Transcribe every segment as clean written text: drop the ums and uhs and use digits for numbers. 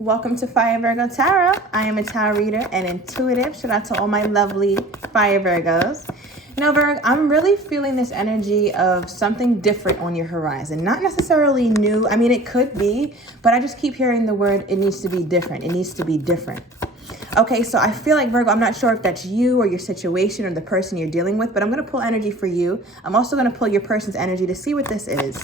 Welcome to Fire Virgo Tarot. I am a tarot reader and intuitive. Shout out to all my lovely Fire Virgos. Now, Virgo, I'm really feeling this energy of something different on your horizon. Not necessarily new. I mean, it could be, but I just keep hearing the word, it needs to be different. It needs to be different. Okay, so I feel like, Virgo, I'm not sure if that's you or your situation or the person you're dealing with, but I'm going to pull energy for you. I'm also going to pull your person's energy to see what this is.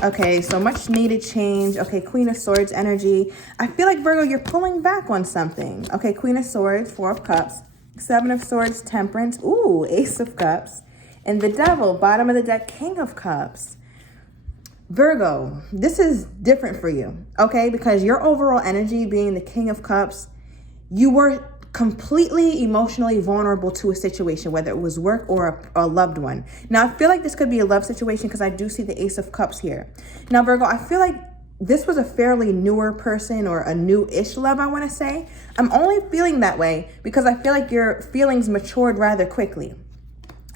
Okay, so much needed change. Okay, Queen of Swords energy. I feel like, Virgo, you're pulling back on something. Okay, Queen of Swords, Four of Cups, Seven of Swords, Temperance. Ooh, Ace of Cups. And the Devil, bottom of the deck, King of Cups. Virgo, this is different for you, okay? Because your overall energy being the King of Cups, you were completely emotionally vulnerable to a situation, whether it was work or a loved one. Now, I feel like this could be a love situation because I do see the Ace of Cups here. Now, Virgo, I feel like this was a fairly newer person or a new-ish love, I want to say. I'm only feeling that way because I feel like your feelings matured rather quickly.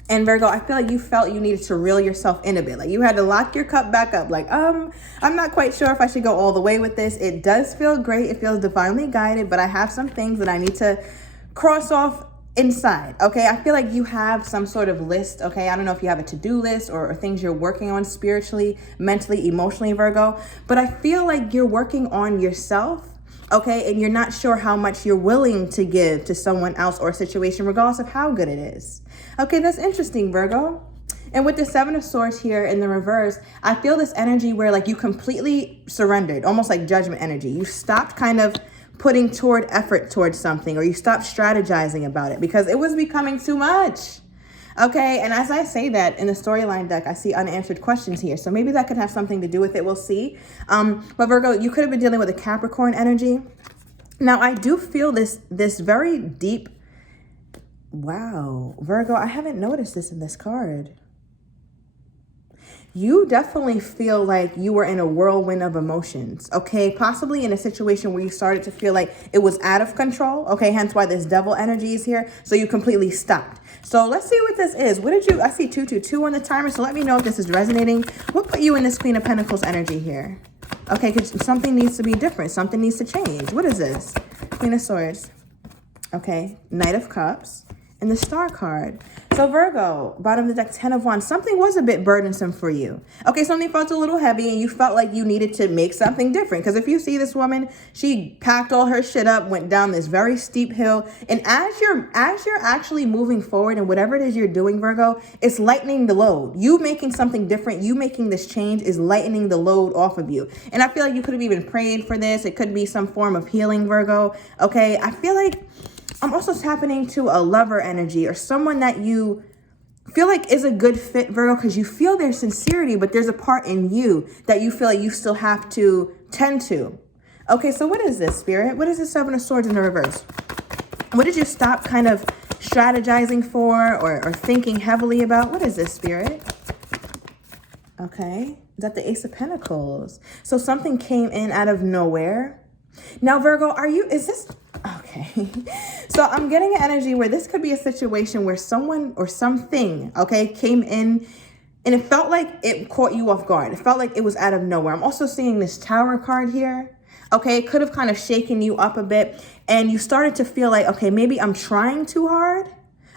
And Virgo, I feel like you felt you needed to reel yourself in a bit. Like you had to lock your cup back up. Like, I'm not quite sure if I should go all the way with this. It does feel great. It feels divinely guided, but I have some things that I need to cross off inside. Okay, I feel like you have some sort of list. Okay, I don't know if you have a to-do list or things you're working on spiritually, mentally, emotionally, Virgo, but I feel like you're working on yourself. Okay, and you're not sure how much you're willing to give to someone else or a situation, regardless of how good it is. Okay, that's interesting, Virgo. And with the Seven of Swords here in the reverse, I feel this energy where like you completely surrendered, almost like judgment energy. You stopped kind of putting toward effort towards something, or you stopped strategizing about it because it was becoming too much. Okay, and as I say that in the storyline deck, I see unanswered questions here. So maybe that could have something to do with it. We'll see. But Virgo, you could have been dealing with a Capricorn energy. Now, I do feel this very deep. Wow, Virgo, I haven't noticed this in this card. You definitely feel like you were in a whirlwind of emotions, okay? Possibly in a situation where you started to feel like it was out of control, okay? Hence why this devil energy is here. So you completely stopped. So let's see what this is. What did you, I see 222 on the timer. So let me know if this is resonating. What put you in this Queen of Pentacles energy here? Okay, because something needs to be different. Something needs to change. What is this? Queen of Swords. Okay, Knight of Cups. And the Star card. So Virgo, bottom of the deck, 10 of Wands. Something was a bit burdensome for you. Okay, something felt a little heavy and you felt like you needed to make something different. Because if you see this woman, she packed all her shit up, went down this very steep hill. And as you're actually moving forward and whatever it is you're doing, Virgo, it's lightening the load. You making something different, you making this change is lightening the load off of you. And I feel like you could have even prayed for this. It could be some form of healing, Virgo. Okay, I feel like I'm also tapping into a lover energy or someone that you feel like is a good fit, Virgo, because you feel their sincerity, but there's a part in you that you feel like you still have to tend to. Okay, so what is this, Spirit? What is the Seven of Swords in the reverse? What did you stop kind of strategizing for or thinking heavily about? What is this, Spirit? Okay, is that the Ace of Pentacles? So something came in out of nowhere. Now, Virgo, is this... Okay, so I'm getting an energy where this could be a situation where someone or something, okay, came in and it felt like it caught you off guard. It felt like it was out of nowhere. I'm also seeing this Tower card here. Okay, it could have kind of shaken you up a bit and you started to feel like, okay, maybe I'm trying too hard.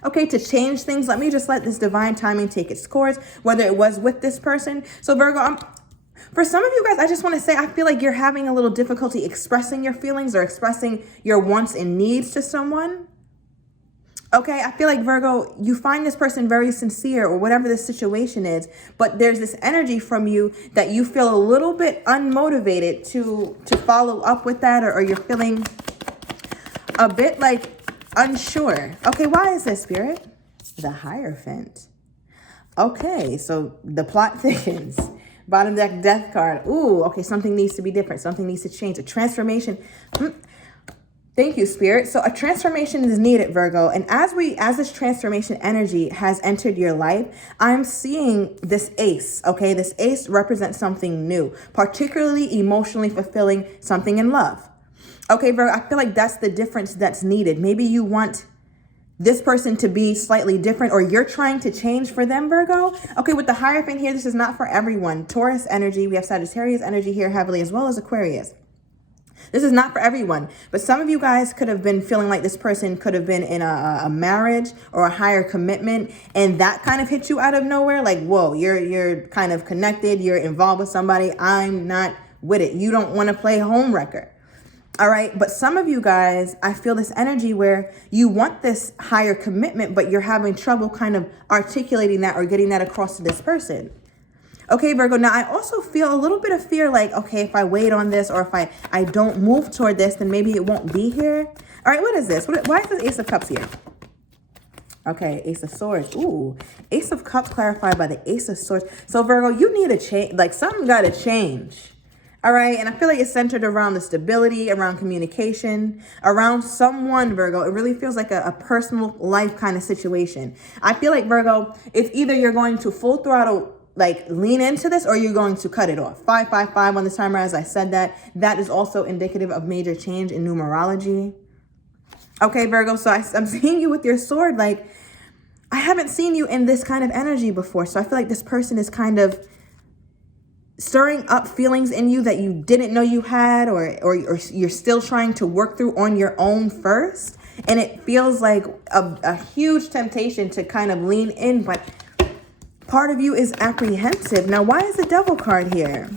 Okay, to change things. Let me just let this divine timing take its course, whether it was with this person. So Virgo, for some of you guys, I just want to say, I feel like you're having a little difficulty expressing your feelings or expressing your wants and needs to someone. Okay, I feel like, Virgo, you find this person very sincere or whatever the situation is, but there's this energy from you that you feel a little bit unmotivated to follow up with that, or you're feeling a bit like unsure. Okay, why is this, Spirit? The Hierophant. Okay, so the plot thickens. Bottom deck, Death card. Ooh, okay, something needs to be different. Something needs to change. A transformation. Thank you, Spirit. So a transformation is needed, Virgo. And as this transformation energy has entered your life, I'm seeing this ace, okay? This ace represents something new, particularly emotionally fulfilling, something in love. Okay, Virgo, I feel like that's the difference that's needed. Maybe you want this person to be slightly different, or you're trying to change for them, Virgo. Okay, with the Hierophant here, this is not for everyone. Taurus energy, we have Sagittarius energy here heavily, as well as Aquarius. This is not for everyone, but some of you guys could have been feeling like this person could have been in a marriage or a higher commitment, and that kind of hit you out of nowhere. Like, whoa, you're kind of connected, you're involved with somebody. I'm not with it. You don't want to play homewrecker. All right. But some of you guys, I feel this energy where you want this higher commitment, but you're having trouble kind of articulating that or getting that across to this person. Okay, Virgo. Now, I also feel a little bit of fear, like, okay, if I wait on this or if I don't move toward this, then maybe it won't be here. All right, what is this? Why is this Ace of Cups here? Okay, Ace of Swords. Ooh, Ace of Cups clarified by the Ace of Swords. So, Virgo, you need a change. Like, something got to change. All right, and I feel like it's centered around the stability, around communication, around someone, Virgo. It really feels like a personal life kind of situation. I feel like, Virgo, it's either you're going to full throttle, like lean into this, or you're going to cut it off. 555 on the timer, as I said that. That is also indicative of major change in numerology. Okay, Virgo, so I'm seeing you with your sword. Like, I haven't seen you in this kind of energy before. So I feel like this person is kind of stirring up feelings in you that you didn't know you had, or you're still trying to work through on your own first. And it feels like a huge temptation to kind of lean in, but part of you is apprehensive. Now, why is the Devil card here?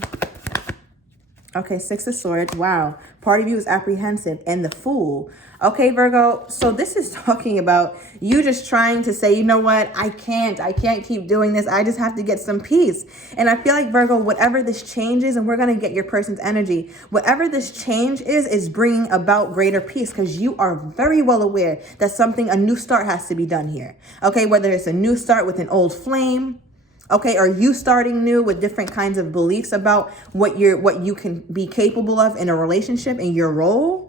Okay, Six of Swords. Wow. Part of you is apprehensive. And the Fool. Okay, Virgo. So this is talking about you just trying to say, you know what? I can't keep doing this. I just have to get some peace. And I feel like, Virgo, whatever this change is, and we're going to get your person's energy, whatever this change is bringing about greater peace, because you are very well aware that a new start has to be done here. Okay, whether it's a new start with an old flame, okay, or you starting new with different kinds of beliefs about what you can be capable of in a relationship and your role.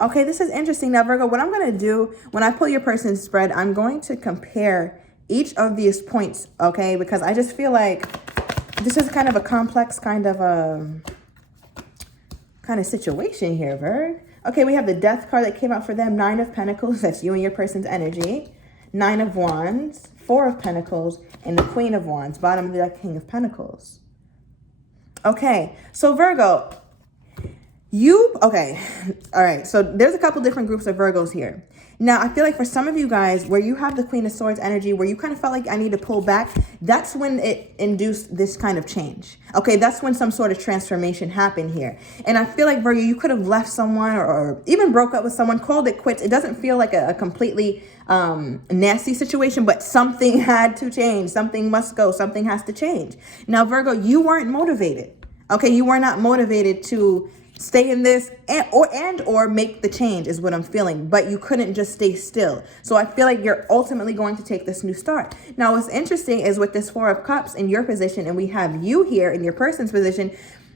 Okay, this is interesting. Now, Virgo, what I'm going to do when I pull your person's spread, I'm going to compare each of these points, okay, because I just feel like this is kind of a complex kind of situation here, Virgo. Okay, we have the Death card that came out for them, 9 of Pentacles. That's you and your person's energy. 9 of Wands, 4 of Pentacles, and the Queen of Wands, bottom of the deck, King of Pentacles. Okay, so Virgo, okay, all right, so there's a couple different groups of Virgos here. Now, I feel like for some of you guys, where you have the Queen of Swords energy, where you kind of felt like I need to pull back, that's when it induced this kind of change. Okay, that's when some sort of transformation happened here. And I feel like, Virgo, you could have left someone or even broke up with someone, called it quits. It doesn't feel like a completely nasty situation, but something had to change. Something must go. Something has to change. Now, Virgo, you weren't motivated. Okay, you were not motivated to stay in this or make the change is what I'm feeling, but you couldn't just stay still. So I feel like you're ultimately going to take this new start. Now, what's interesting is with this 4 of Cups in your position, and we have you here in your person's position,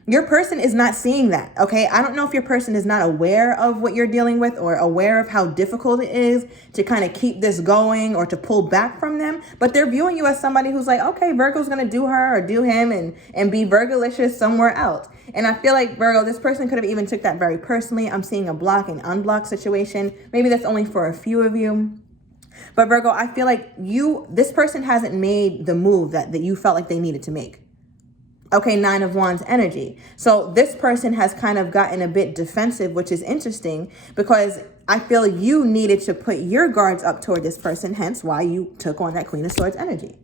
your person is not seeing that, okay? I don't know if your person is not aware of what you're dealing with or aware of how difficult it is to kind of keep this going or to pull back from them, but they're viewing you as somebody who's like, okay, Virgo's going to do her or do him and be Virgolicious somewhere else. And I feel like, Virgo, this person could have even took that very personally. I'm seeing a block and unblock situation. Maybe that's only for a few of you. But Virgo, I feel like this person hasn't made the move that you felt like they needed to make. Okay, 9 of Wands energy. So this person has kind of gotten a bit defensive, which is interesting because I feel you needed to put your guards up toward this person, hence why you took on that Queen of Swords energy.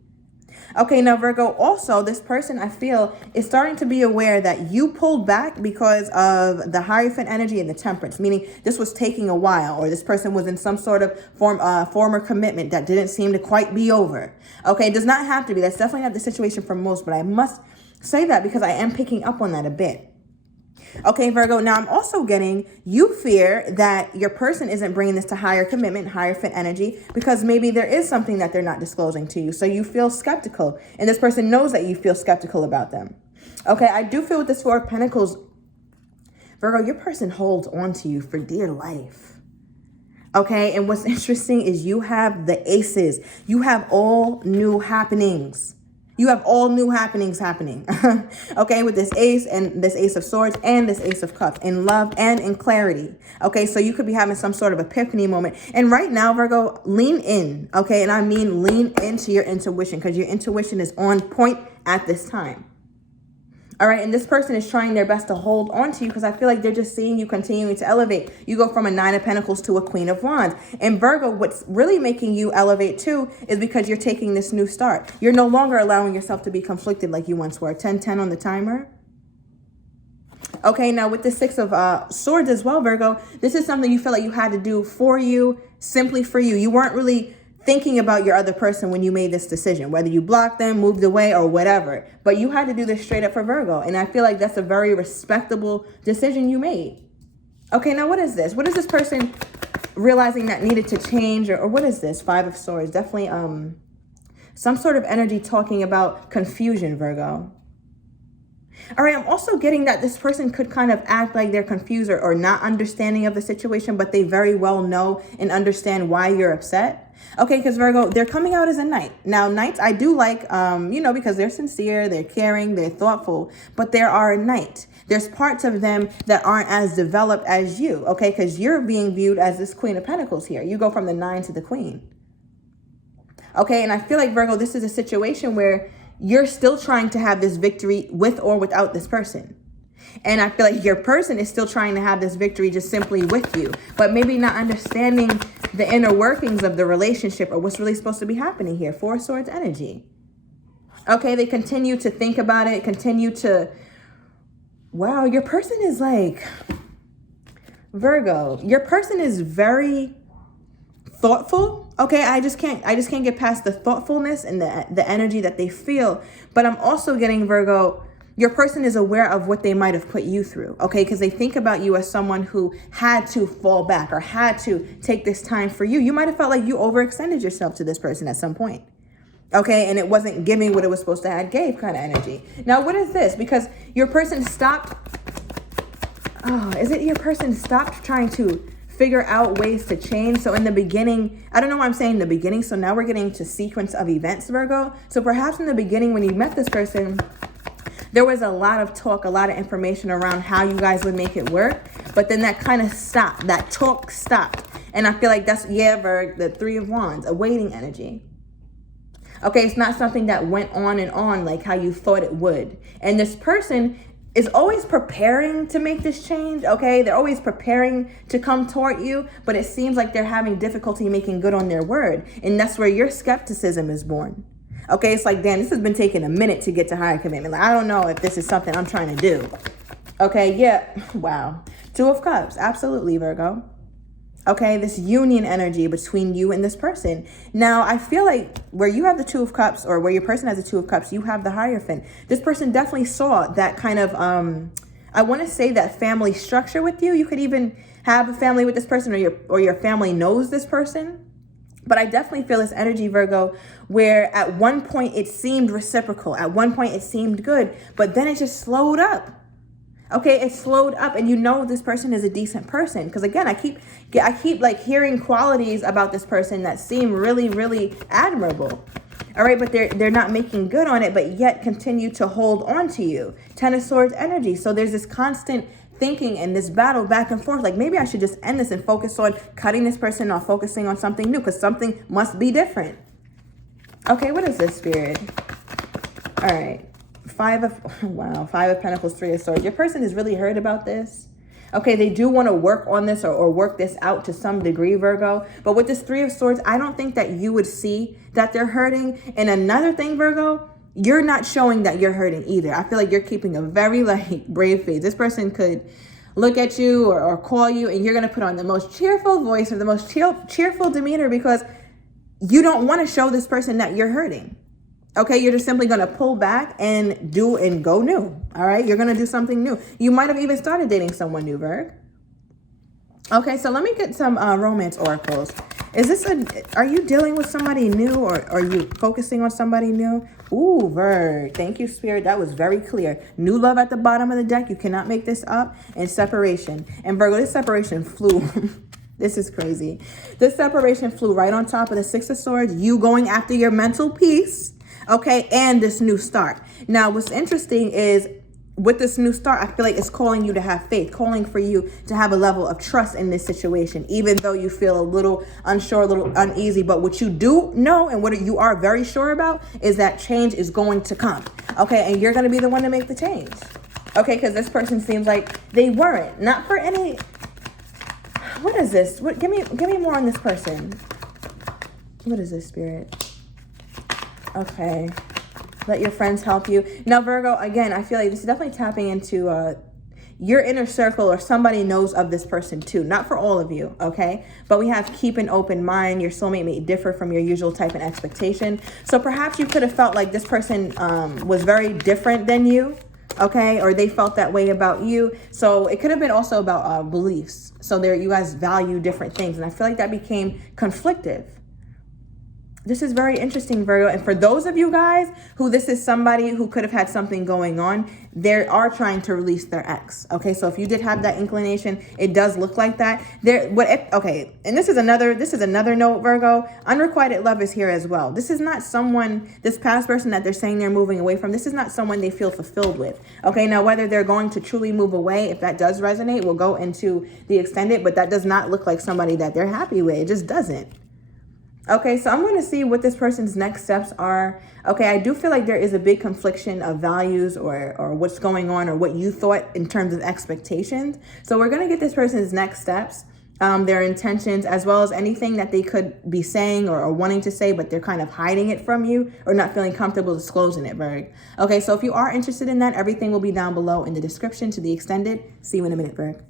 Okay, now Virgo, also this person I feel is starting to be aware that you pulled back because of the Hierophant energy and the Temperance, meaning this was taking a while, or this person was in some sort of former commitment that didn't seem to quite be over. Okay, it does not have to be. That's definitely not the situation for most, but I must say that because I am picking up on that a bit. Okay, Virgo, now I'm also getting you fear that your person isn't bringing this to higher commitment, Hierophant energy, because maybe there is something that they're not disclosing to you. So you feel skeptical, and this person knows that you feel skeptical about them. Okay, I do feel with this 4 of Pentacles, Virgo, your person holds on to you for dear life. Okay, and what's interesting is you have the Aces. You have all new happenings. You have all new happenings happening, okay, with this Ace and this Ace of Swords and this Ace of Cups in love and in clarity, okay? So you could be having some sort of epiphany moment. And right now, Virgo, lean in, okay? And I mean lean into your intuition because your intuition is on point at this time, All right, and this person is trying their best to hold on to you because I feel like they're just seeing you continuing to elevate. You go from a 9 of Pentacles to a Queen of Wands. And Virgo, what's really making you elevate too is because you're taking this new start. You're no longer allowing yourself to be conflicted like you once were. 10-10 on the timer. Okay, now with the 6 of Swords as well, Virgo, this is something you feel like you had to do for you, simply for you. You weren't really thinking about your other person when you made this decision, whether you blocked them, moved away, or whatever. But you had to do this straight up for Virgo. And I feel like that's a very respectable decision you made. Okay, now what is this? What is this person realizing that needed to change? Or what is this? 5 of Swords. Definitely some sort of energy talking about confusion, Virgo. All right, I'm also getting that this person could kind of act like they're confused or not understanding of the situation, but they very well know and understand why you're upset. Okay, because Virgo, they're coming out as a knight. Now, knights, I do like, you know, because they're sincere, they're caring, they're thoughtful, but there are a knight. There's parts of them that aren't as developed as you, okay, because you're being viewed as this Queen of Pentacles here. You go from the 9 to the Queen. Okay, and I feel like, Virgo, this is a situation where you're still trying to have this victory with or without this person. And I feel like your person is still trying to have this victory just simply with you, but maybe not understanding the inner workings of the relationship or what's really supposed to be happening here. 4 of Swords energy. Okay, they continue to think about it, continue to, wow, your person is like, Virgo, your person is very thoughtful. Okay, I just can't get past the thoughtfulness and the energy that they feel. But I'm also getting, Virgo, your person is aware of what they might have put you through, okay? Because they think about you as someone who had to fall back or had to take this time for you. You might have felt like you overextended yourself to this person at some point, okay? And it wasn't giving what it was supposed to have gave kind of energy. Now, what is this? Because your person stopped, is it your person stopped trying to figure out ways to change? So in the beginning, I don't know why I'm saying the beginning. So now we're getting to sequence of events, Virgo. So perhaps in the beginning when you met this person, there was a lot of talk, a lot of information around how you guys would make it work. But then that kind of stopped. That talk stopped. And I feel like that's, yeah, Virgo, the 3 of Wands, a waiting energy. Okay, it's not something that went on and on like how you thought it would. And this person is always preparing to make this change, okay? They're always preparing to come toward you, but it seems like they're having difficulty making good on their word. And that's where your skepticism is born. Okay, it's like, damn, this has been taking a minute to get to higher commitment. Like, I don't know if this is something I'm trying to do. Okay, yeah, wow. 2 of Cups, absolutely, Virgo. Okay, this union energy between you and this person. Now, I feel like where you have the 2 of Cups or where your person has the 2 of Cups, you have the Hierophant. This person definitely saw that kind of, I want to say that family structure with you. You could even have a family with this person or your family knows this person. But I definitely feel this energy, Virgo, where at one point it seemed reciprocal. At one point it seemed good, but then it just slowed up. Okay, it slowed up and you know this person is a decent person. Because again, I keep like hearing qualities about this person that seem really, really admirable. All right, but they're not making good on it, but yet continue to hold on to you. 10 of Swords energy. So there's this constant thinking and this battle back and forth. Like maybe I should just end this and focus on cutting this person off, focusing on something new because something must be different. Okay, what is this, Spirit? All right. 5 of Pentacles, 3 of Swords. Your person is really hurt about this. Okay, they do want to work on this or work this out to some degree, Virgo. But with this 3 of Swords, I don't think that you would see that they're hurting. And another thing, Virgo, you're not showing that you're hurting either. I feel like you're keeping a very like brave face. This person could look at you or call you and you're going to put on the most cheerful voice or the most cheerful demeanor because you don't want to show this person that you're hurting. Okay, you're just simply going to pull back and go new. All right, you're going to do something new. You might have even started dating someone new, Virg. Okay, so let me get some romance oracles. Are you dealing with somebody new or are you focusing on somebody new? Ooh, Virg. Thank you, Spirit. That was very clear. New love at the bottom of the deck. You cannot make this up. And separation. And Virgo, this separation flew. This is crazy. This separation flew right on top of the 6 of Swords. You going after your mental peace. Okay, and this new start. Now, what's interesting is with this new start, I feel like it's calling you to have faith, calling for you to have a level of trust in this situation, even though you feel a little unsure, a little uneasy. But what you do know and what you are very sure about is that change is going to come. Okay, and you're going to be the one to make the change. Okay, because this person seems like they weren't. Not for any... What is this? What? Give me more on this person. What is this, Spirit? Okay. Let your friends help you. Now, Virgo, again, I feel like this is definitely tapping into your inner circle, or somebody knows of this person too. Not for all of you, okay? But we have keep an open mind. Your soulmate may differ from your usual type and expectation. So perhaps you could have felt like this person was very different than you, okay? Or they felt that way about you. So it could have been also about beliefs. So there, you guys value different things. And I feel like that became conflictive. This is very interesting, Virgo. And for those of you guys who this is somebody who could have had something going on, they are trying to release their ex. Okay, so if you did have that inclination, it does look like that. Okay, and this is another note, Virgo. Unrequited love is here as well. This is not someone, this past person that they're saying they're moving away from, this is not someone they feel fulfilled with. Okay, now whether they're going to truly move away, if that does resonate, we'll go into the extended, but that does not look like somebody that they're happy with. It just doesn't. Okay, so I'm going to see what this person's next steps are. Okay, I do feel like there is a big confliction of values or what's going on or what you thought in terms of expectations. So we're going to get this person's next steps, their intentions, as well as anything that they could be saying or wanting to say, but they're kind of hiding it from you or not feeling comfortable disclosing it, Virg. Okay, so if you are interested in that, everything will be down below in the description to the extended. See you in a minute, Virg.